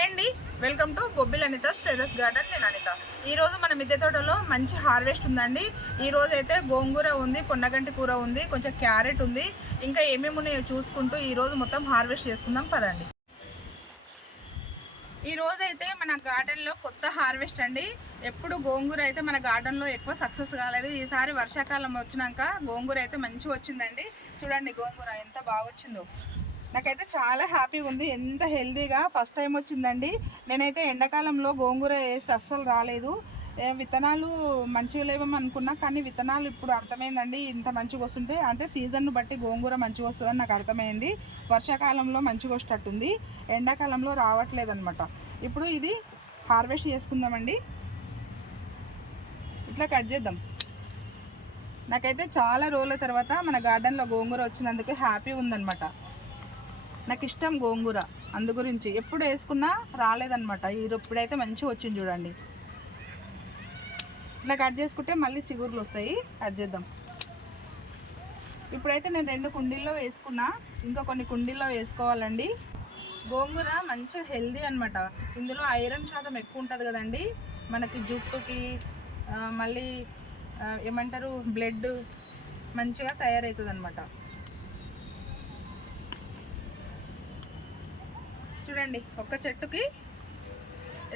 Hi అండి. Welcome to Bobbili Anitha terrace garden. నేను అనిత. ఈరోజు మన మిద్దె తోటలో మంచి హార్వెస్ట్ ఉందండి. ఈ అయితే గోంగూర ఉంది పొన్నగంటి కూర ఉంది కొంచెం క్యారెట్ ఉంది. ఇంకా ఏమేమి ఉన్నాయో చూసుకుంటూ ఈరోజు మొత్తం హార్వెస్ట్ చేసుకుందాం పదండి. ఈరోజైతే అయితే మన గార్డెన్లో కొత్త హార్వెస్ట్ అండి. ఎప్పుడు గోంగూర అయితే మన గార్డెన్లో ఎక్కువ సక్సెస్ కాలేదు. ఈసారి వర్షాకాలం వచ్చినాక గోంగూర అయితే మంచిగా వచ్చిందండి. చూడండి గోంగూర ఎంత బాగా వచ్చిందో. నాకైతే చాలా హ్యాపీగా ఉంది. ఎంత హెల్దీగా ఫస్ట్ టైం వచ్చిందండి. నేనైతే ఎండాకాలంలో గోంగూర వేసి అస్సలు రాలేదు. విత్తనాలు మంచిగా లేవేమో అనుకున్నా కానీ విత్తనాలు ఇప్పుడు అర్థమైందండి. ఇంత మంచిగా వస్తుంటే అంటే సీజన్ను బట్టి గోంగూర మంచిగా వస్తుందని నాకు అర్థమైంది. వర్షాకాలంలో మంచిగా వచ్చేటట్టుంది. ఎండాకాలంలో రావట్లేదు అనమాట ఇప్పుడు ఇది హార్వెస్ట్ చేసుకుందామండి. ఇట్లా కట్ చేద్దాం. నాకైతే చాలా రోజుల తర్వాత మన గార్డెన్లో గోంగూర వచ్చినందుకు హ్యాపీ ఉందన్నమాట. నాకు ఇష్టం గోంగూర. అందు గురించి ఎప్పుడు వేసుకున్నా రాలేదనమాట ఇప్పుడైతే మంచిగా వచ్చింది చూడండి. ఇట్లా కట్ చేసుకుంటే మళ్ళీ చిగుర్లు వస్తాయి. కట్ చేద్దాం. ఇప్పుడైతే నేను రెండు కుండీల్లో వేసుకున్నా. ఇంకా కొన్ని కుండీల్లో వేసుకోవాలండి. గోంగూర మంచిగా హెల్దీ అనమాట ఇందులో ఐరన్ శాతం ఎక్కువ ఉంటుంది కదండి. మనకి జుట్టుకి మళ్ళీ ఏమంటారు బ్లడ్ మంచిగా తయారవుతుంది అనమాట చూడండి ఒక్క చెట్టుకి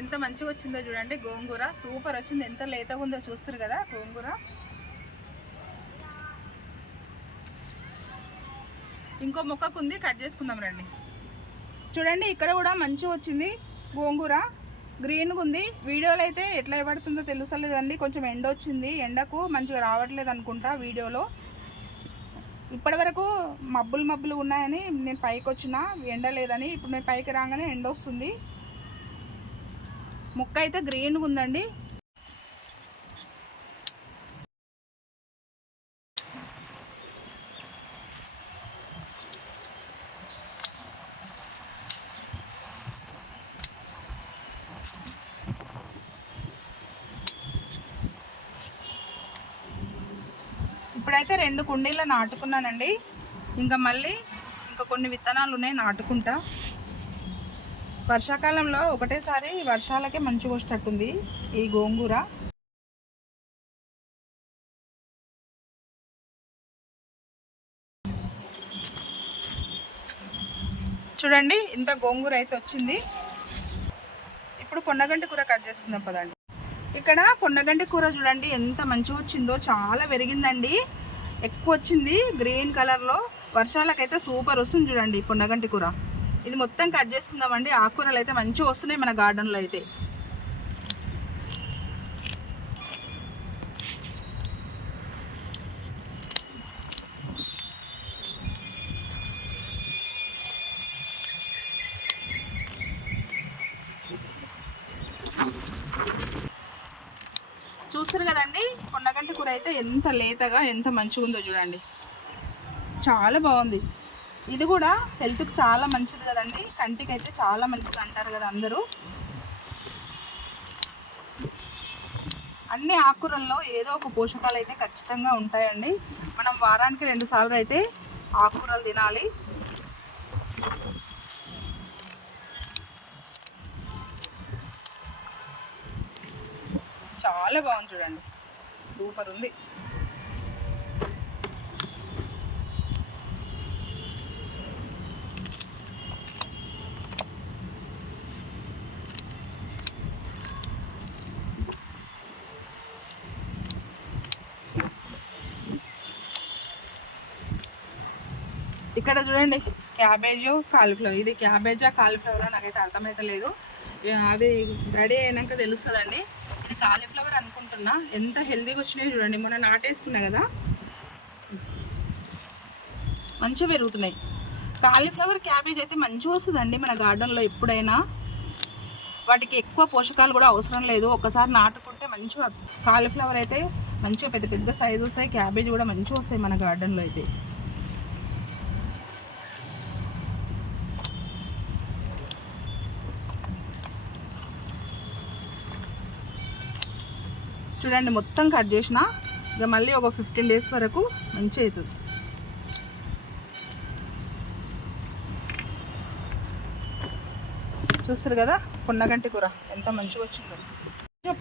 ఎంత మంచిగా వచ్చిందో చూడండి గోంగూర. సూపర్ వచ్చింది. ఎంత లేతగా ఉందో చూస్తారు కదా గోంగూర. ఇంకో మొక్కకు ఉంది కట్ చేసుకుందాం రండి. చూడండి ఇక్కడ కూడా మంచిగా వచ్చింది గోంగూర. గ్రీన్గా ఉంది. వీడియోలో అయితే ఎట్లా పడుతుందో తెలుసలేదండి కొంచెం ఎండ వచ్చింది. ఎండకు మంచిగా రావట్లేదు అనుకుంటా వీడియోలో. ఇప్పటి వరకు మబ్బులు మబ్బులు ఉన్నాయని నేను పైకి వచ్చిన ఎండ లేదని ఇప్పుడు నేను పైకి రాగానే ఎండ వస్తుంది ముక్క అయితే గ్రీన్గా ఉందండి. ఇప్పుడైతే రెండు కుండీల్లో నాటుకున్నానండి. ఇంకా మళ్ళీ ఇంకా కొన్ని విత్తనాలు ఉన్నాయి నాటుకుంటా. వర్షాకాలంలో ఒకటేసారి వర్షాలకే మంచిగా వచ్చేటట్టుంది ఈ గోంగూర. చూడండి ఇంత గోంగూర అయితే వచ్చింది. ఇప్పుడు కొండగంటి కూర కట్ చేసుకుందాం పదండి. ఇక్కడ కొండగంటి కూర చూడండి ఎంత మంచిగా వచ్చిందో చాలా పెరిగిందండి. ఎక్కువ వచ్చింది గ్రీన్ కలర్లో. వర్షాలకైతే సూపర్ వస్తుంది చూడండి కొండగంటి కూర. ఇది మొత్తం కట్ చేసుకుందామండి. ఆకుకూరలు అయితే మంచిగా వస్తున్నాయి మన గార్డెన్లో అయితే. చూస్తారు కదండి. పొన్నగంటి కూర అయితే ఎంత లేతగా ఎంత మంచిగా ఉందో చూడండి. చాలా బాగుంది. ఇది కూడా హెల్త్కి చాలా మంచిది కదండి. కంటికి అయితే చాలా మంచిది అంటారు కదా అందరూ. అన్ని ఆకుకూరల్లో ఏదో ఒక పోషకాలు అయితే ఖచ్చితంగా ఉంటాయండి. మనం వారానికి రెండు సార్లు అయితే ఆకుకూరలు తినాలి. చాలా బాగుంది చూడండి. సూపర్ ఉంది. ఇక్కడ చూడండి క్యాబేజ్ కాలిఫ్లవర్. ఇది క్యాబేజా కాలీఫ్లవరా నాకైతే అర్థమైతే లేదు అది రెడీ అయినాక తెలుస్తుందండి. ఇది కాలీఫ్లవర్ అనుకుంటున్నా. ఎంత హెల్దీగా వచ్చినాయో చూడండి. మొన్న నాటేసుకున్నా కదా. మంచిగా పెరుగుతున్నాయి. కాలీఫ్లవర్ క్యాబేజ్ అయితే మంచిగా వస్తుందండి మన గార్డెన్లో ఎప్పుడైనా. వాటికి ఎక్కువ పోషకాలు కూడా అవసరం లేదు. ఒకసారి నాటుకుంటే మంచిగా కాలీఫ్లవర్ అయితే మంచిగా పెద్ద పెద్ద సైజు వస్తాయి. క్యాబేజ్ కూడా మంచిగా వస్తాయి మన గార్డెన్లో అయితే. చూడండి మొత్తం కట్ చేసిన ఇక మళ్ళీ ఒక ఫిఫ్టీన్ డేస్ వరకు మంచి అవుతుంది. చూస్తారు కదా పున్నగంటి కూర ఎంత మంచిగా వచ్చిందో.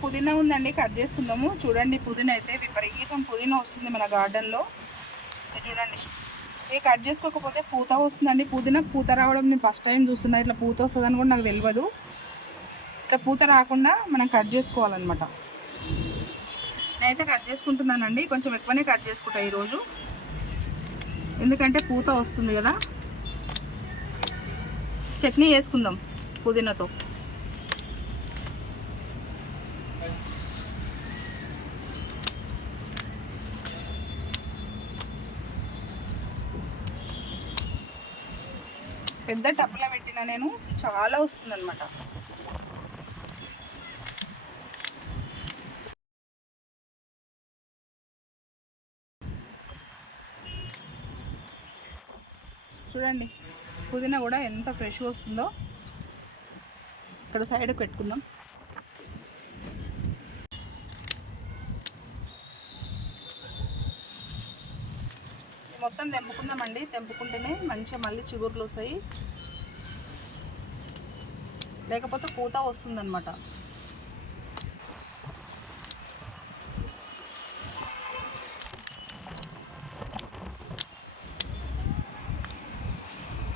పుదీనా ఉందండి కట్ చేసుకుందాము. చూడండి పుదీనా అయితే విపరీతం పుదీనా వస్తుంది మన గార్డెన్లో. చూడండి. ఇది కట్ చేసుకోకపోతే పూత వస్తుందండి. పుదీనా పూత రావడం నేను ఫస్ట్ టైం చూస్తున్నా. ఇట్లా పూత వస్తుందని కూడా నాకు తెలియదు. ఇట్లా పూత రాకుండా మనం కట్ చేసుకోవాలన్నమాట. నేనైతే కట్ చేసుకుంటున్నానండి. కొంచెం ఎక్కువనే కట్ చేసుకుంటా ఈరోజు. ఎందుకంటే పూత వస్తుంది కదా. చట్నీ వేసుకుందాం పుదీనాతో. పెద్ద టబ్లో పెట్టిన నేను చాలా వస్తుంది చూడండి. పుదీనా కూడా ఎంత ఫ్రెష్గా వస్తుందో. ఇక్కడ సైడ్ పెట్టుకుందాం. మొత్తం తెంపుకుందామండి. తెంపుకుంటేనే మంచిగా మళ్ళీ చిగుర్లు వస్తాయి. లేకపోతే పూత వస్తుందన్నమాట.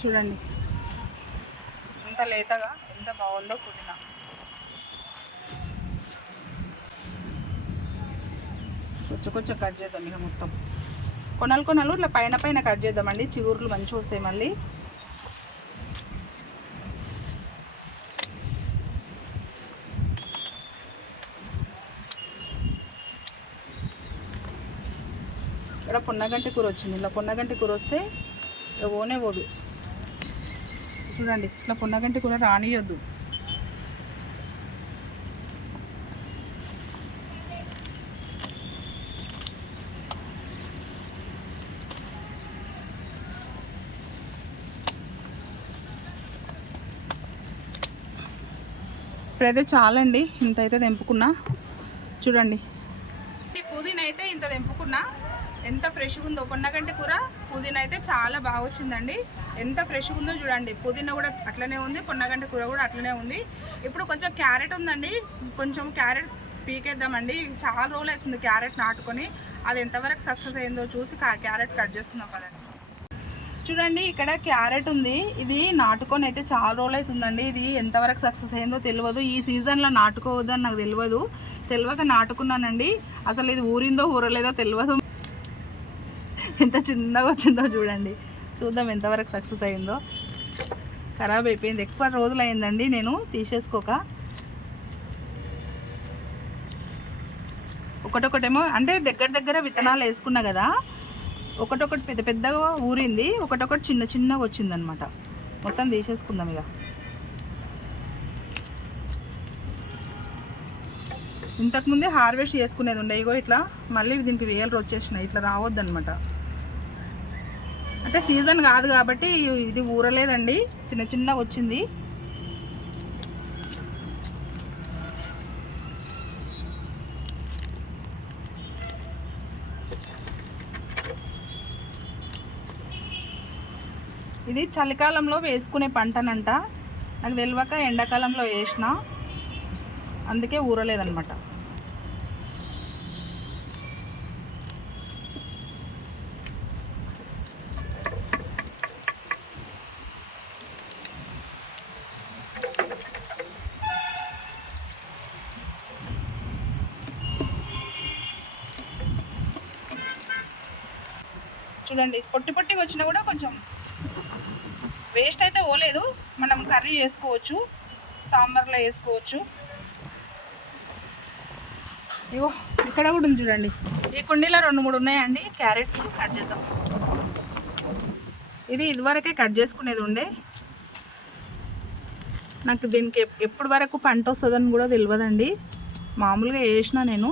చూడండి. ఎంత లేతగా ఎంత బాగుందో పుదీనా. కొంచెం కొంచెం కట్ చేద్దాం ఇక మొత్తం. కొనలు కొనలు ఇట్లా పైన పైన కట్ చేద్దామండి. చిగురులు మంచిగా వస్తాయి మళ్ళీ. ఇక్కడ పొన్నగంటి కూర వచ్చింది. ఇలా పొన్నగంటి కూర వస్తే ఇక ఓనే పోదు. చూడండి ఇట్లా పొన్నగంటి కూర రానియొద్దు. ఇప్పుడైతే చాలండి ఇంత అయితే తెంపుకున్నా. చూడండి. ఈ అయితే ఇంత తెంపుకున్నా. ఎంత ఫ్రెష్గా ఉందో. పొన్నగంటి కూర పుదీనా అయితే చాలా బాగా వచ్చిందండి. ఎంత ఫ్రెష్గా ఉందో చూడండి. పుదీనా కూడా అట్లనే ఉంది పొన్నగంటి కూర కూడా అట్లనే ఉంది. ఇప్పుడు కొంచెం క్యారెట్ ఉందండి. కొంచెం క్యారెట్ పీకేద్దామండి. చాలా రోజులు అవుతుంది క్యారెట్ నాటుకొని. అది ఎంతవరకు సక్సెస్ అయిందో చూసి క్యారెట్ కట్ చేసుకుందాం కదండి చూడండి ఇక్కడ క్యారెట్ ఉంది. ఇది నాటుకొని అయితే చాలా రోజులు అవుతుందండి. ఇది ఎంతవరకు సక్సెస్ అయిందో తెలియదు ఈ సీజన్లో నాటుకోవద్దని నాకు తెలియదు తెలియక నాటుకున్నానండి. అసలు ఇది ఊరిందో ఊరలేదో తెలియదు ఎంత చిన్నగా వచ్చిందో చూడండి. చూద్దాం ఎంతవరకు సక్సెస్ అయిందో. ఖరాబ్ అయిపోయింది. ఎక్కువ రోజులు అయిందండి నేను తీసేసుకోక. ఒకటొకటేమో అంటే దగ్గర దగ్గర విత్తనాలు వేసుకున్నా కదా ఒకటొకటి పెద్ద పెద్దగా ఊరింది ఒకటొకటి చిన్న చిన్నగా వచ్చిందనమాట. మొత్తం తీసేసుకుందాం ఇక. ఇంతకుముందే హార్వెస్ట్ చేసుకునేది ఉండే ఇగో ఇట్లా మళ్ళీ దీనికి వేలు వచ్చేసినాయి ఇట్లా రావద్దనమాట. అంటే సీజన్ కాదు కాబట్టి ఇది ఊరలేదండి. చిన్న చిన్నగా వచ్చింది. ఇది చలికాలంలో వేసుకునే పంటనంట. నాకు తెలియక ఎండాకాలంలో వేసిన. అందుకే ఊరలేదనమాట చూడండి పొట్టి పొట్టిగా వచ్చినా కూడా కొంచెం వేస్ట్ అయితే పోలేదు. మనం కర్రీ చేసుకోవచ్చు సాంబార్లో వేసుకోవచ్చు ఇగో ఇక్కడ కూడా ఉంది చూడండి. ఈ కుండీలో రెండు మూడు ఉన్నాయండి. క్యారెట్స్ కట్ చేద్దాం. ఇది ఇదివరకే కట్ చేసుకునేది ఉండే. నాకు దీనికి ఎప్పటి వరకు పంట వస్తుందని కూడా తెలియదండి మామూలుగా వేసిన నేను.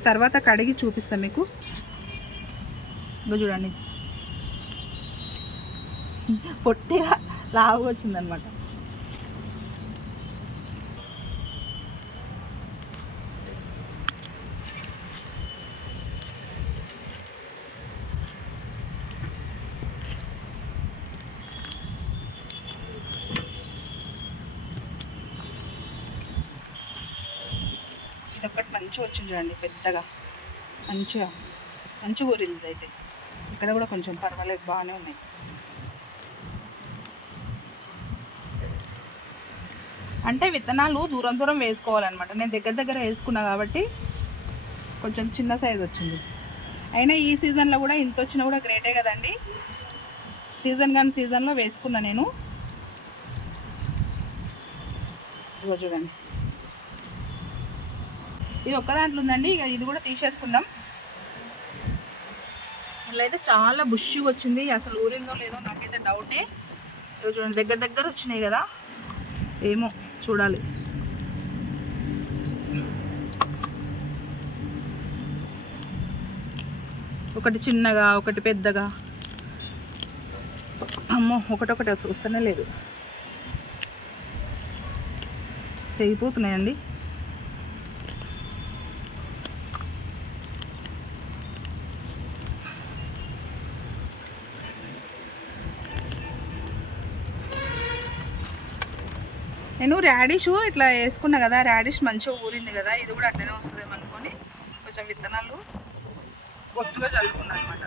ఇది తర్వాత కడిగి చూపిస్తాను మీకు. ఇంకా చూడండి. పొట్టిగా లావుగా వచ్చిందనమాట మంచిగా వచ్చింది చూడండి పెద్దగా. మంచిగా మంచిగా ఊరింది అయితే. ఇక్కడ కూడా కొంచెం పర్వాలేదు బాగానే ఉన్నాయి. అంటే విత్తనాలు దూరం దూరం వేసుకోవాలన్నమాట. నేను దగ్గర దగ్గర వేసుకున్నా కాబట్టి కొంచెం చిన్న సైజ్ వచ్చింది. అయినా ఈ సీజన్లో కూడా ఇంత వచ్చినా కూడా గ్రేటే కదండి. సీజన్ కానీ సీజన్లో వేసుకున్నా నేను. చూడండి. ఇది ఒక్క దాంట్లో ఉందండి. ఇక ఇది కూడా తీసేసుకుందాం. ఇలా అయితే చాలా బుష్గా వచ్చింది. అసలు ఊరిందో లేదో నాకైతే డౌటే చూడండి దగ్గర దగ్గర వచ్చినాయి కదా. ఏమో చూడాలి. ఒకటి చిన్నగా ఒకటి పెద్దగా. అమ్మో ఒకటొకటి చూస్తూనే లేదు. తెగిపోతున్నాయండి. నేను ర్యాడిష్ ఇట్లా వేసుకున్నా కదా ర్యాడిష్ మంచిగా ఊరింది కదా ఇది కూడా అట్లనే వస్తుందేమో అనుకొని కొంచెం విత్తనాలు ఒత్తుగా చల్లుకున్నాను అనమాట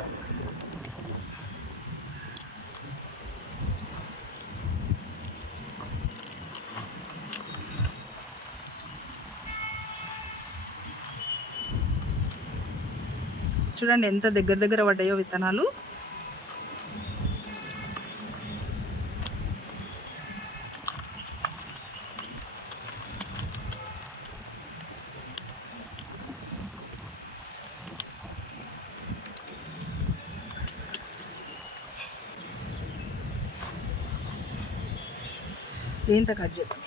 చూడండి ఎంత దగ్గర దగ్గర పడ్డాయో విత్తనాలు. దీంతో కట్ చేద్దాం?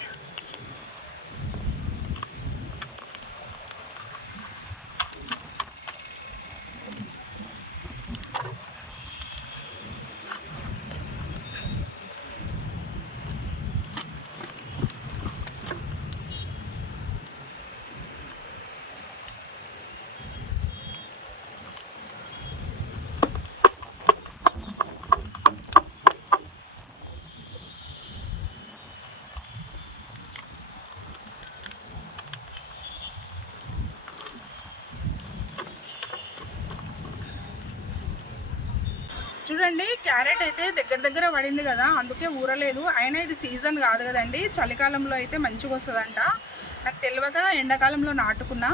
చూడండి క్యారెట్ అయితే దగ్గర దగ్గర పడింది కదా అందుకే ఊరలేదు. అయినా ఇది సీజన్ కాదు కదండి. చలికాలంలో అయితే మంచిగా వస్తుందంట. నాకు తెలియక ఎండాకాలంలో నాటుకున్నా.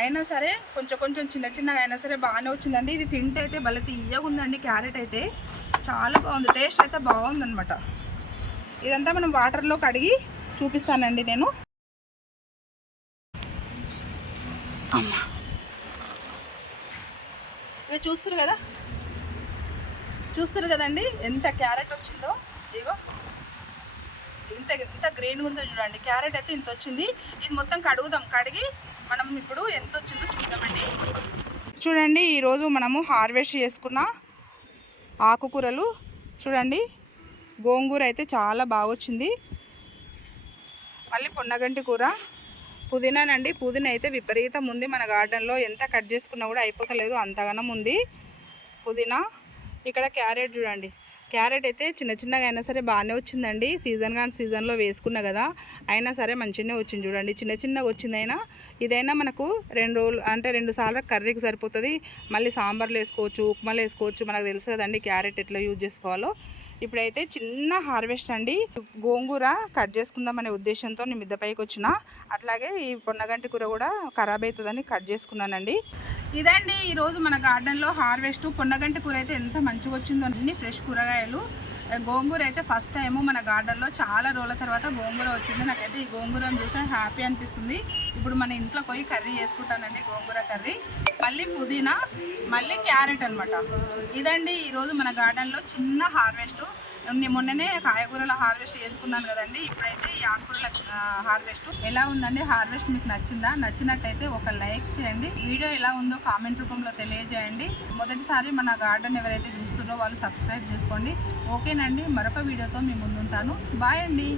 అయినా సరే కొంచెం కొంచెం చిన్న చిన్నగా అయినా సరే బాగానే వచ్చిందండి. ఇది తింటే అయితే భలే తీయగా ఉందండి క్యారెట్ అయితే. చాలా బాగుంది. టేస్ట్ అయితే బాగుందనమాట ఇదంతా మనం వాటర్లో కడిగి చూపిస్తానండి నేను. అమ్మా. ఇక చూస్తారు కదా? చూస్తారు కదండి ఎంత క్యారెట్ వచ్చిందో ఇదిగో. ఇంత ఇంత గ్రీన్ ఉందో చూడండి క్యారెట్ అయితే ఇంత వచ్చింది. ఇది మొత్తం కడుగుదాం కడిగి మనం ఇప్పుడు ఎంత వచ్చిందో చూద్దామండి. చూడండి ఈరోజు మనము హార్వెస్ట్ చేసుకున్న ఆకుకూరలు. చూడండి గోంగూర అయితే చాలా బాగా వచ్చింది. మళ్ళీ పొన్నగంటి కూర. పుదీనానండి పుదీనా అయితే విపరీతం ఉంది. మన గార్డెన్లో ఎంత కట్ చేసుకున్నా కూడా అయిపోతలేదు అంతగానం ఉంది. పుదీనా. ఇక్కడ క్యారెట్ చూడండి. క్యారెట్ అయితే చిన్న చిన్నగా అయినా సరే బాగానే వచ్చిందండి. సీజన్ కానీ సీజన్లో వేసుకున్నా కదా అయినా సరే మంచిగానే వచ్చింది చూడండి. చిన్న చిన్నగా వచ్చిందైనా ఇదైనా మనకు రెండు రోజులు అంటే రెండు సార్లు కర్రీకి సరిపోతుంది. మళ్ళీ సాంబార్లు వేసుకోవచ్చు ఉప్మాలు వేసుకోవచ్చు మనకు తెలుసు కదండి క్యారెట్ ఎట్లా యూజ్ చేసుకోవాలో. ఇప్పుడైతే చిన్న హార్వెస్ట్ అండి. గోంగూర కట్ చేసుకుందాం అనే ఉద్దేశంతో నేను మిద్దపైకి వచ్చిన. అట్లాగే ఈ పొన్నగంటి కూర కూడా ఖరాబ్ అవుతుందని కట్ చేసుకున్నానండి. ఇదండి ఈరోజు మన గార్డెన్లో హార్వెస్ట్. పొన్నగంటి కూర అయితే ఎంత మంచిగా వచ్చిందో అన్ని ఫ్రెష్ కూరగాయలు. గోంగూర అయితే ఫస్ట్ టైము మన గార్డెన్లో చాలా రోజుల తర్వాత గోంగూర వచ్చింది. నాకైతే ఈ గోంగూరను చూస్తే హ్యాపీ అనిపిస్తుంది. ఇప్పుడు మన ఇంట్లో పోయి కర్రీ చేసుకుంటానండి గోంగూర కర్రీ. మళ్ళీ పుదీనా మళ్ళీ క్యారెట్ అనమాట ఇదండి ఈరోజు మన గార్డెన్లో చిన్న హార్వెస్ట్. మొన్ననే కాయగూరల హార్వెస్ట్ చేసుకున్నాను కదండి. ఇప్పుడైతే ఈ ఆకుకూరల హార్వెస్ట్. ఎలా ఉందండి హార్వెస్ట్? మీకు నచ్చిందా? నచ్చినట్టయితే ఒక లైక్ చేయండి. వీడియో ఎలా ఉందో కామెంట్ రూపంలో తెలియజేయండి. మొదటిసారి మన గార్డెన్ ఎవరైతే చూస్తున్నారో వాళ్ళు సబ్స్క్రైబ్ చేసుకోండి. ఓకేనండి. మరొక వీడియోతో మీ ముందుంటాను. బాయ్ అండి.